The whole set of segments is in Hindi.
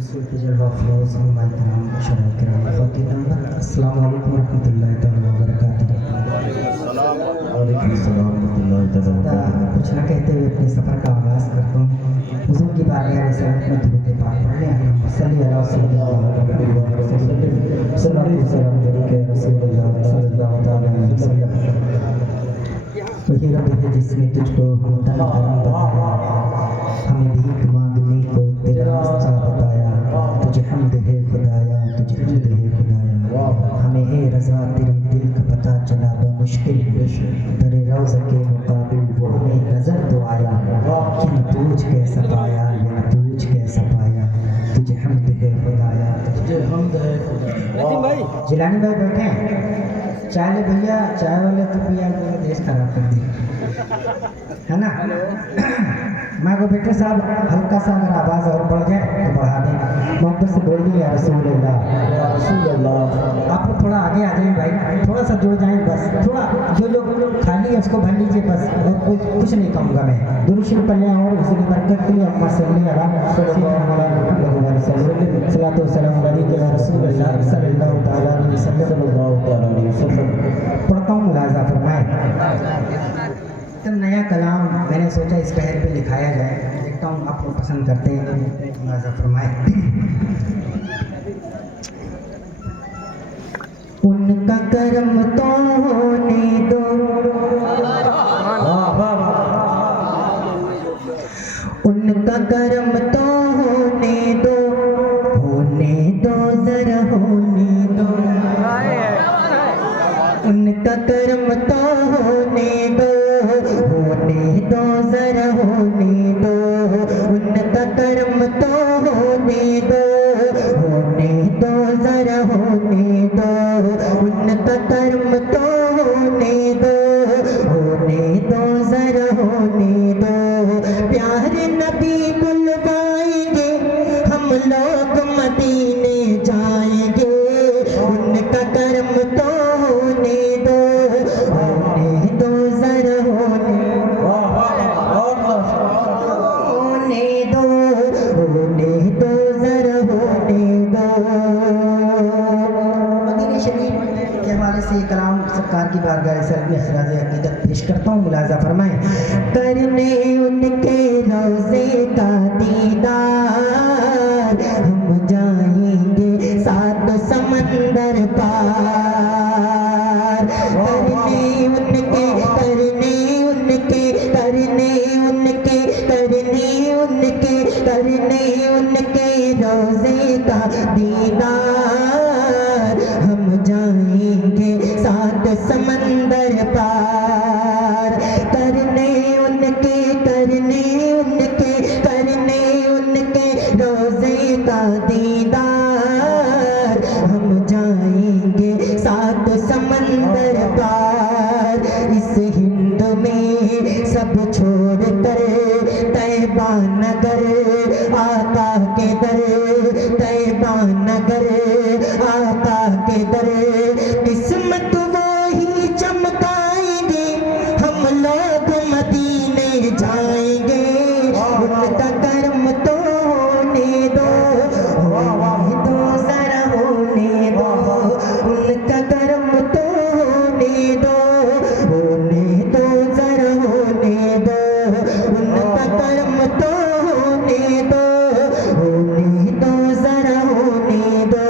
अस्सलाम वालेकुम रहमतुल्लाहि तआला व बरकातुहू। कुछ न कहते हुए अपने सफ़र का आगाज़ करता हूँ। हुज़ूर की बारगाह रिसालत में दुरूद पाक पढ़ने आए हैं। सल्ली अला सय्यिदिना मुहम्मद सल्लल्लाहु अलैहि वसल्लम। वही रब है जिसने तुझको हम तन करम बताया, हमें भीख मांगने को तेरा रास्ता बताया। तुझे हम्द है खुदाया, तुझे हम्द है खुदाया। हमें है रज़ा तेरे दिल का पता चला बमुश्किल, तेरे रोज़ के मुकाबिल वो हमें नज़र तो आया। कि न पूछ कैसा पाया, या न पूछ कैसा पाया। तुझे हम्द है खुदाया, तुझे हम्द है खुदाया। जिलानी भाई बैठे हैं, चाय ले भैया, चाय वाले तो भैया पूरा देश खराब कर दिया है ना। मैं को बेटे साहब हल्का सा अगर आवाज़ और बढ़ जाए तो बढ़ा दें, मोहब्बत से बोल दिए या रसूल अल्लाह। आप लोग थोड़ा आगे आ जाइए भाई, थोड़ा सा जुड़ जाएं बस, थोड़ा जो जो खाली है उसको भर लीजिए बस, और कुछ नहीं कहूँगा मैं। दुरूद पढ़ने और उसकी बरकत के लिए अम्मा सल्ली अला सल्लल्लाहु अलैहि वसल्लम पढ़ता हूँ। मुलाज़ा फरमाए। एकदम नया कलाम मैंने सोचा इस पहर पे लिखाया जाए, देखता हूँ आप लोग पसंद करते हैं। मुलाज़ा फरमाए। उनका करम तो होने दो, उनका करम तो होने दो जरा होने दो। उनका करम तो होने दो जरा होने दो। उनका करम तो होने दो जरा होने दो। उनका कर्म तो होने दो जरा होने दो। प्यारे नबी बुलवाएंगे हम लोग मदीने जाएंगे। उनका कर्म तो होने दो जरा होने दो जरा होने दो। मदीने शरीफ के हवाले से कलाम सरकार की बारगाह में खराज अकीदत पेश करता हूँ। मुलाज़ा फरमाएं। करने उनके रोज़े का दीदार हम जाएंगे सात समंदर पार। करने उनके रोज़े का दीदार हम जाएंगे सात समंदर पार। करने उनके रोज़े का दीदार हम जाएंगे सात समंदर पार। इस हिंद में सब छोड़ कर तैबा नगर आका के दर, तैबा नगर आका के दर। किस्मत वो ही चमकाएंगे हम लोग मदीने जाएंगे। उनका कर्म तो होने दो जरा होने दो। उनका कर्म तो होने दो जरा होने दो। उनका कर्म तो होने दो जरा होने दो।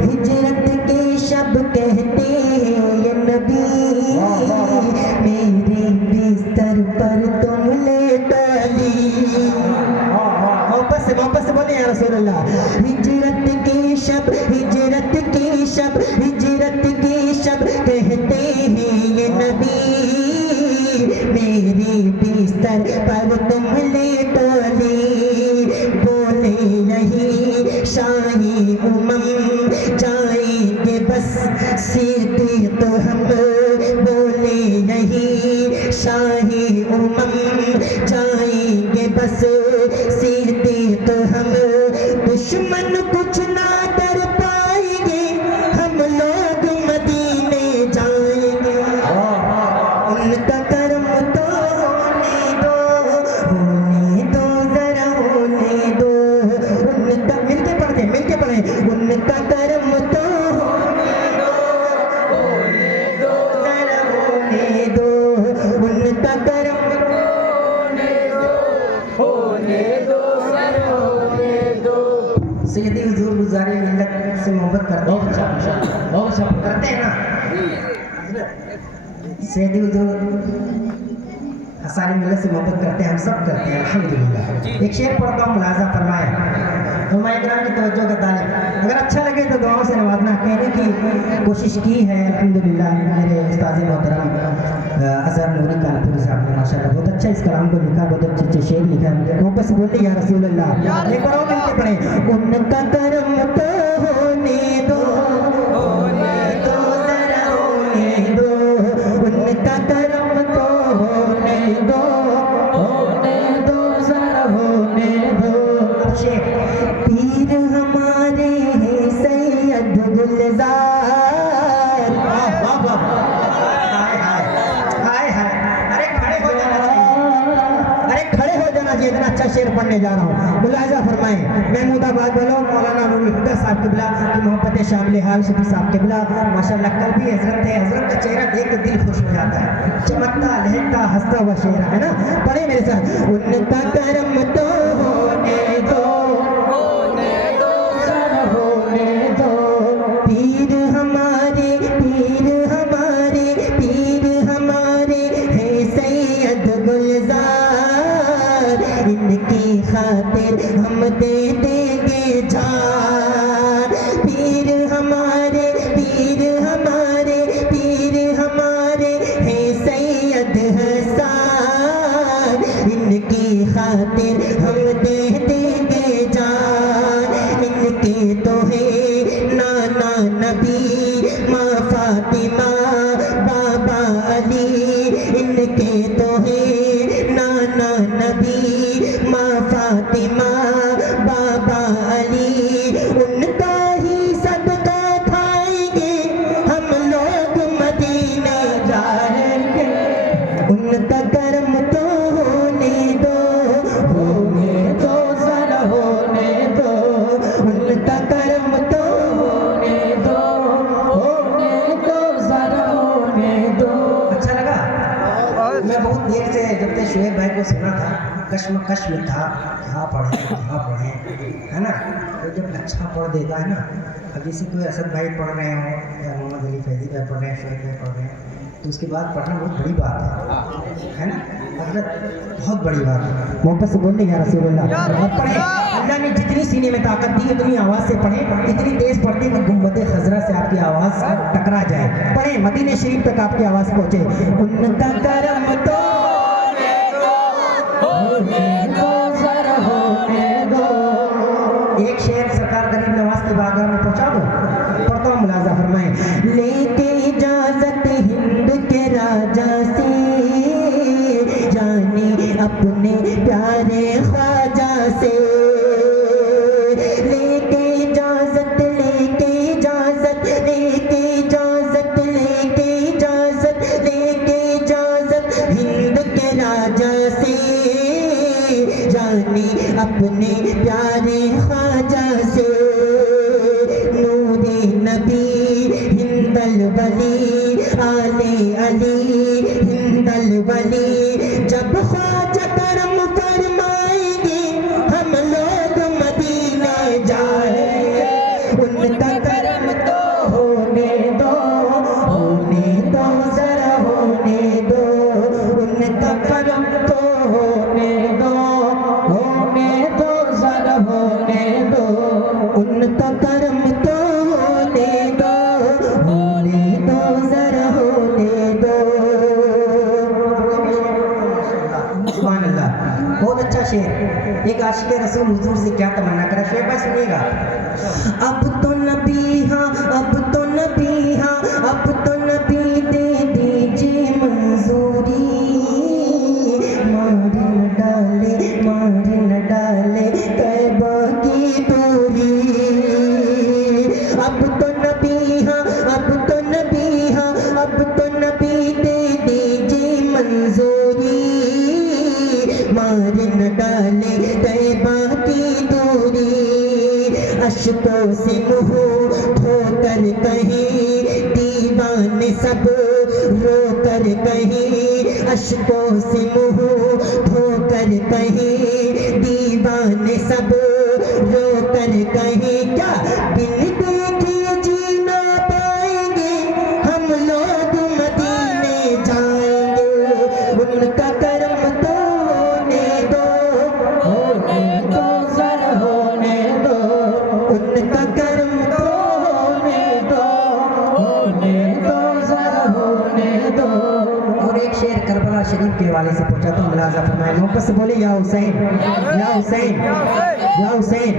हिजरत के शब कहते हैं ये नबी, मेरे बिस्तर पर तुम लेटो अली। वापस से बोले या रसूल अल्लाह। हिजरत के शब कहते हैं ये नबी, मेरे बिस्तर पर तुम लेटो अली। बोले नहीं शाही उमम जाएंगे बस सिद्दीक़ हम। बोले नहीं शाही उमम जाएंगे बस सिद्दीक़ हम। दुश्मन कुछ ना कर पाएंगे हम लोग मदीने जाएंगे। उनका कर्म तो होने दो जरा होने दो। उनका मिलके पढ़े उनका करम तो होने दो उनका करम होने दो सैयदी हुजूर गुजारे मिल्लत से मोहब्बत करते हैं। बहुत अच्छा करते हैं ना सैयदी हुजूर सारी मिल्लत से मोहब्बत करते हैं, हम सब करते हैं अल्हम्दुलिल्लाह। एक शेर पढ़ता हूँ, मुलाजा फरमाए इकराम की तवज्जो का तालिब। अगर अच्छा लगे तो दुआओं से नवाजना। कहने की कोशिश की है अल्हम्दुलिल्लाह। मेरे उस्ताद मोहतरम अज़हर नूरी कानपुरी साहब ने माशाल्लाह बहुत अच्छा इस कलाम को लिखा, बहुत अच्छे शेर लिखा है। वो बस बोलते या रसूल अल्लाह एक बार और मिलके पढ़े उनका करम तो होने दो जरा होने दो उनका करम तो होने दो जरा होने दो। पीर हमारे हैं सैयद गुलजार। अरे खड़े हो जाना चाहिए, इतना अच्छा शेर पढ़ने जा रहा हूँ। मुलाजा फरमाएं महमूदाबाद वालों मौलाना नूरुल हुदा साहब किबला की मोहब्बत शामिल हाल शफी साहब किबला माशाल्लाह कल भी हजरत थे। हजरत का चेहरा देख कर दिल खुश हो जाता है, चमकता लहकता हंसता हुआ चेहरा है ना। पढ़े मेरे साथ उनका करम तो होने दो जरा होने दो। पीर हमारे हैं सैयद गुलजार। इनकी खातिर हम दे देंगे जान। पीर हमारे हैं सैयद हसन। इनकी खातिर हम दे देंगे जान। इनके तो है नाना नबी माँ फातिमा बाबा अली। इनके तो है नाना नबी माँ फातिमा बाबा अली। उनका ही सदका खाएंगे हम लोग मदीने जाएंगे। उनका करम तो होने दो जरा होने दो। उनका करम तो होने दो जरा होने दो। अच्छा लगा? मैं बहुत देर से जब तक शुएब भाई को सुना था कश्मकश में था, कहाँ पढ़े है ना। तो जब अच्छा पढ़ देता है ना, अब जैसे कोई असद भाई पढ़ रहे हो या मोहम्मद अली फैजी भाई पढ़ रहे हैं, शुएब भाई पढ़ रहे हैं, तो उसके बाद पढ़ना बहुत बड़ी बात है ना। हजरत बहुत बड़ी बात है। मोहब्बत से बोलने या रसूलुल्लाह आप पढ़े। अल्लाह ने जितनी सीने में ताकत दी उतनी आवाज़ से पढ़े, इतनी तेज पढ़ते कि गुंबद खजरा से आपकी आवाज़ टकरा जाए। पढ़े मदीने शरीफ तक आपकी आवाज़ पहुँचे। उनका करम तो जरा होने दो। एक शेर सरकार गरीब नवाज की बारगाह में पहुँचा दो, पढ़ता हूँ मुलाजा फरमाएं। लेके इजाजत हिंद के राजा से जाने अपने प्यारे ख्वाजा से। लेके इजाजत हिंद के राजा से जाने अपने प्यारे ख्वाजा से। नूरे नबी हिंदल वली आले अली हिंदल वली। जब ख्वाजा करम फरमाएंगे हम लोग मदीने जाएंगे। उनका करम तो होने दो जरा होने दो। उनका करम तो होने दो जरा होने दो। उनका करम तो होने दो जरा होने दो। सुभान अल्लाह, बहुत अच्छा शेर। एक आशिक रसूल हुजूर से क्या तमन्ना करा, शेर भाई सुनिएगा। अब तो नबी हाँ अब तो नबी दे दीजिए मंजूरी। मार न डाले तैबा की दूरी। अब तो नबी दे दीजिए मंजूरी। मार न डाले तैबा की दूरी। अश्कों से मुँह धोकर कहीं दीवाने सब रो कर कहीं, अश्कों से मुँह धोकर कहीं दीवाने सब रो कर कहीं, क्या बिन देखे जीना पाएंगे हम लोग मदीने जाएंगे। उनका करम तो होने दो जरा होने दो, उनका करम तो होने दो जरा होने दो। और एक शेर करबला शरीफ के हवाले से पूछा तो मुलाजा फरमाए, मोहब्बत से बोले या हुसैन या हुसैन या हुसैन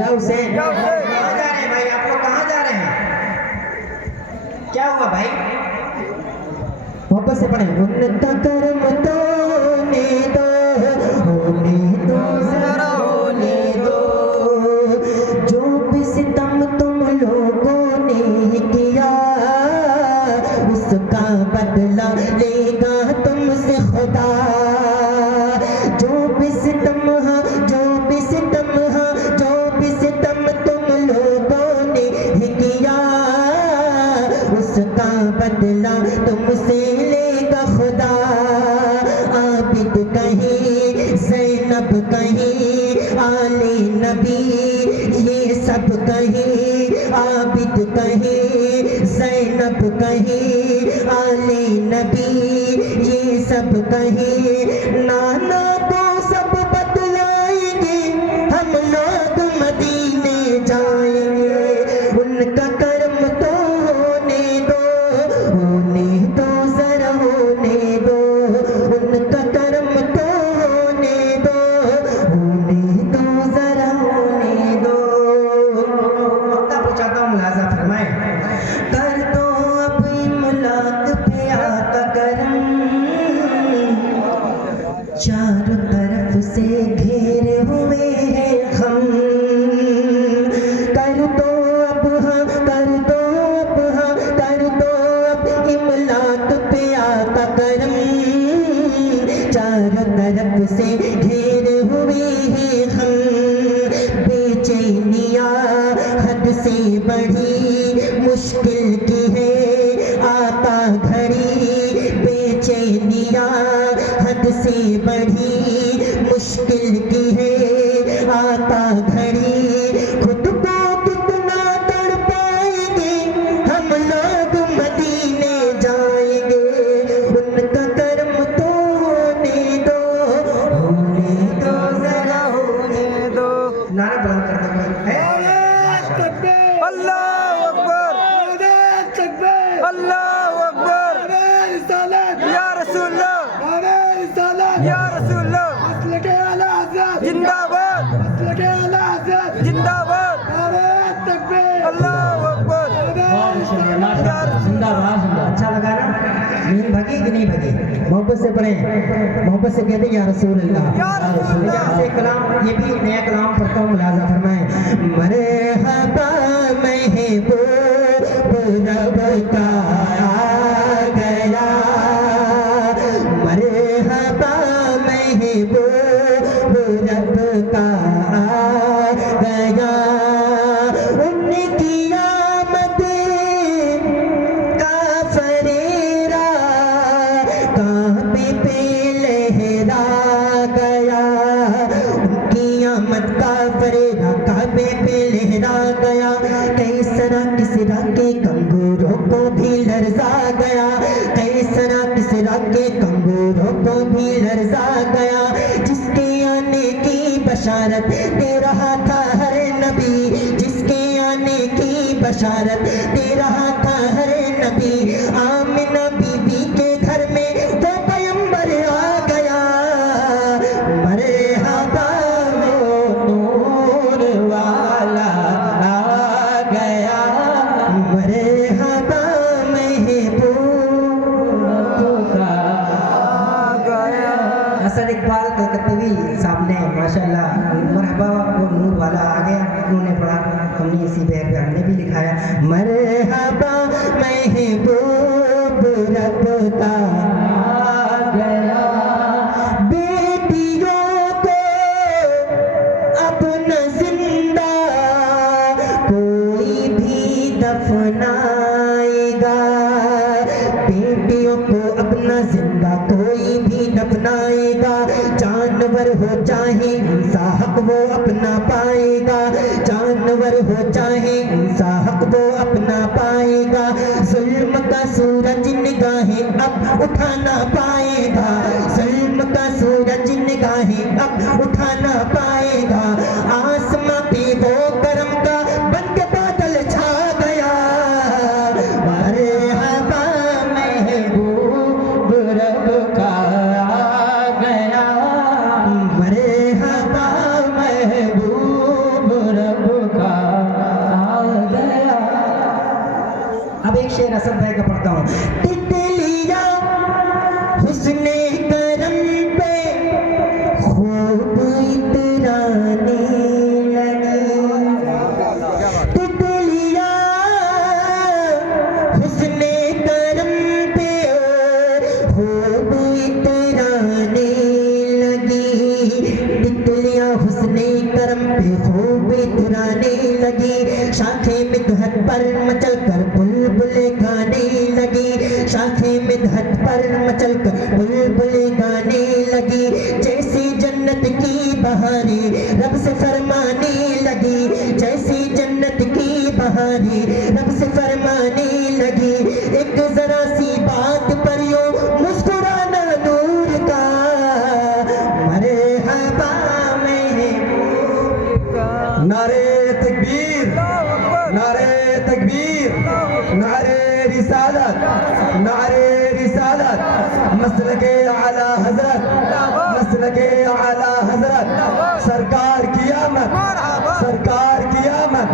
या हुसैन। कहाँ जा रहे हैं भाई, आप लोग कहाँ जा रहे हैं? क्या हुआ भाई? मोहब्बत से पढ़े, उनका करम तो होने दो जरा होने दो, जो भी सितम तुम लोगों ने किया उसका बदला लेगा तुमसे खुदा। जो भी सितम तुम लोगों ने किया उसका बदला तुमसे लेगा खुदा। आबिद कहीं ज़ैनब कहीं आले नबी ये सब कहीं, आबिद कहीं ज़ैनब कहीं आले नबी ये सब कहीं, नाना को सब बतलाएंगे हम लोग मदीने जाएंगे। उनका करम तो होने दो जरा होने दो, उनका करम तो होने दो जरा होने दो। वक्ता पूछाता हूँ मुलाजा फरमाए, कर दो अब इमलाक पे आका करम, चारों तरफ से घेरे हुए हैं हम। कर दो अब हाँ, कर दो अब हाँ, कर दो अब इमलाक पे आका करम, चारों तरफ से घेरे हुए हैं हम। बेचैनियाँ हद से बढ़ी मुश्किल की है आका घड़ी, बेचैनियाँ हद से बढ़ी मुश्किल की है आका घड़ी। खुद को कितना तड़पाएंगे हम लोग मदीने जाएंगे। उनका करम तो होने दो जरा होने दो। नारा बुलंद कर दो भाई। अल्लाहु अकबर अल्लाहु अकबर या रसूलल्लाह या रसूलल्लाह जिंदाबाद जिंदाबाद अल्लाहु अकबर। अच्छा लगा ना? नींद भगी कि नहीं भगी? मोहब्बत से पढ़े, मोहब्बत से कहते या रसूल अल्लाह। से कलाम, ये भी नया कलाम पढ़ता हूँ, मुलाजा फरमाए, मरहबा महबूब रब का आ गया, मरहबा महबूब रब का आ गया। उनकी आमद का फरेरा काबे पे लहरा गया, उनकी आमद का फरेरा काबे पे लहरा गया। कैसरा किसरा के कंगूरों को भी लरजा गया, कैसरा किसरा के कंगूरों को भी लरजा गया। जिसके आने की बशारत दे रहा था हर नबी, जिसके आने की बशारत दे रहा था हर नबी, आमिना बीबी के घर में वो पैगंबर आ गया। मरहबा नूर वाला आ गया, मरहबा महबूब का आ गया। हसन इकबाल कलकत्तवी साहब ने माशाल्लाह मरहबा वो नूर वाला आ गया उन्होंने पढ़ा, हमने इसी बैग पे हमने भी लिखाया, मरहबा महबूब रब का आ गया। बेटियों को अपना जिंदा हो चाहे इंसा हक वो अपना पाएगा, जानवर हो चाहे इंसा हक वो अपना पाएगा। जुल्म का सूरज निगाहें अब उठा ना पाएगा, जुल्म का सूरज निगाहें अब उठा ना पाएगा। आसमां पे वो करम का बन के बादल छा गया, मरहबा महबूब रब का आ गया, मरहबा महबूब रब का आ गया। अब एक शेर असद भाई का पढ़ता हूँ। तितलियां हुस्ने करम पे खूब इतराने लगी, तितलियां हुस्ने करम पे खूब इतराने लगी, तितलियां हुस्ने करम पे खूब इतराने लगी। शाखे मिदहत पर मचल कर बुलबुलें गाने लगी, शाखे मिदहत पर मचल कर बुलबुलें गाने लगी। जैसी जन्नत की बहारें रब से फरमाने लगी, जैसी जन्नत की बहारें रब से फरमाने लगी। एक जरा सी बात पर यूं मुस्कुराना नूर का, मरहबा महबूब का। नारे तकबीर, नारे तकबीर, नारे रिसालत, नारे रिसालत, मसलके आला हजरत, मसलके आला हजरत, सरकार की आमद, सरकार की आमद,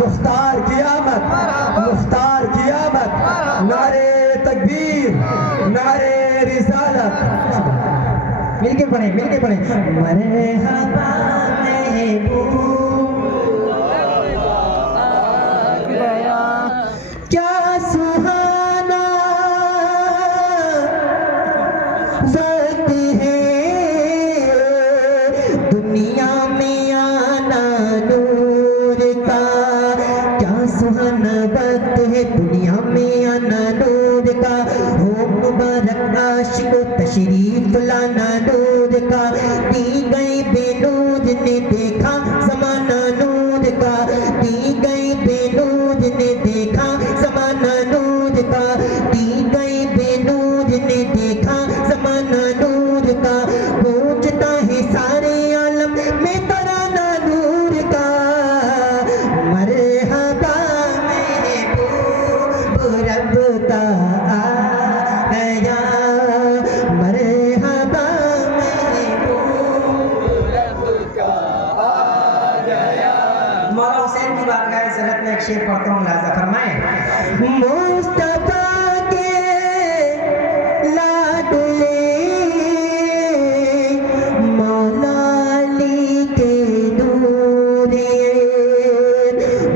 मुख्तार की आमद, मुख्तार की आमद। नारे तकबीर, नारे रिसालत। मिलके पढ़े, मिलके पढ़े। मरहबा महबूब क्या सुहाना वक्त है, दुनिया में आना नूर का। क्या सुहाना वक्त है, दुनिया में आना नूर का। हो मुबारक आशिको तशरीफ लाना नूर का। दी गई बेनूर ने देखा ज़माना नूर का, दी गई बेनूर ने देखा ज़माना नूर का, दी गई बेनूर ने देखा ज़माना नूर का। पूछता है सारे आलम में तराना नूर का, मरहबा महबूब रब का आ गया, मरहबा महबूब रब का आ गया। मौला हुसैन की बारगाह इज़्ज़त में एक शेर पढ़ता हूँ, मुलाज़ा फरमाएं। मुस्तफा के लाडले मौला अली के नूरे,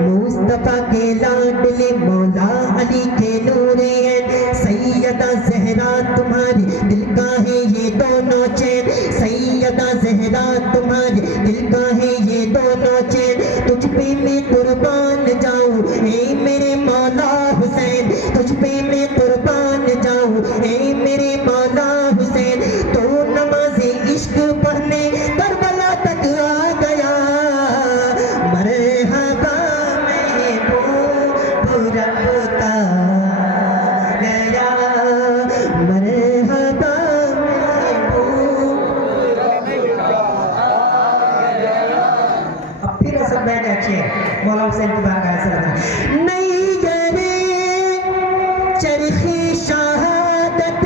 मुस्तफा के लाडले मौला अली के नूरे। सैयदा ज़हरा तुम्हारे दिल का है ये दोनों चैन, सैयदा ज़हरा तुम्हारे दिल का है ये दोनों चैन। तुझ पे मैं कुर्बान जाऊं ए मेरे मौला हुसैन, तुझ पे मैं कुर्बान जाऊं ए मेरे मौला हुसैन। तो नमाज़े इश्क पढ़ने करबला तक आ गया, मरहबा महबूब रब का आ गया, मरहबा महबूब रब का आ गया। अब फिर असद बैठ अच्छे मौला हुसैन की बारगाह से नहीं जरे चरखी शहादत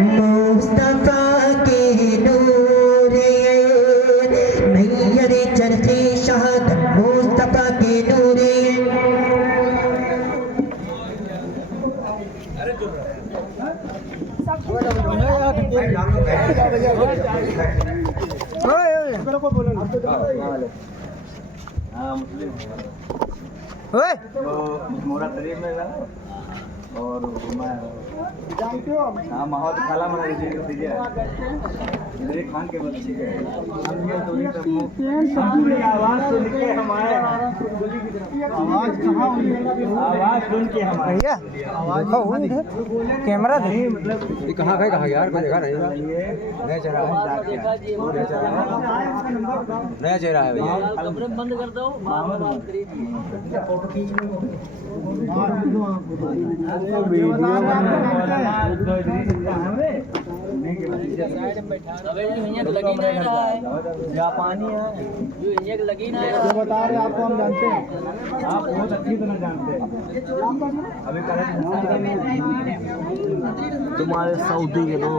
मुस्तफा के नूरे, नहीं जरे चरखी शहादत मुस्तफा के नूरे। मोरा शरीफ में ना और मैं जानते हो हाँ माहौल खाला मना दीजिए इधर खान के बच्चे हम ये तो पूरी आवाज तो निकले हमारे आवाज सुन के हमारी भैया देखो वो इधर कैमरा दे मतलब ये कहाँ गए कहाँ यार, कोई देखा नहीं। ये नया चेहरा है, नया चेहरा है भैया। बंद कर दो। जापानी है, लगी ना जो बता रहे आपको हम जानते हैं, आप बहुत अच्छी तरह जानते हैं। अभी तुम्हारे सऊदी के दो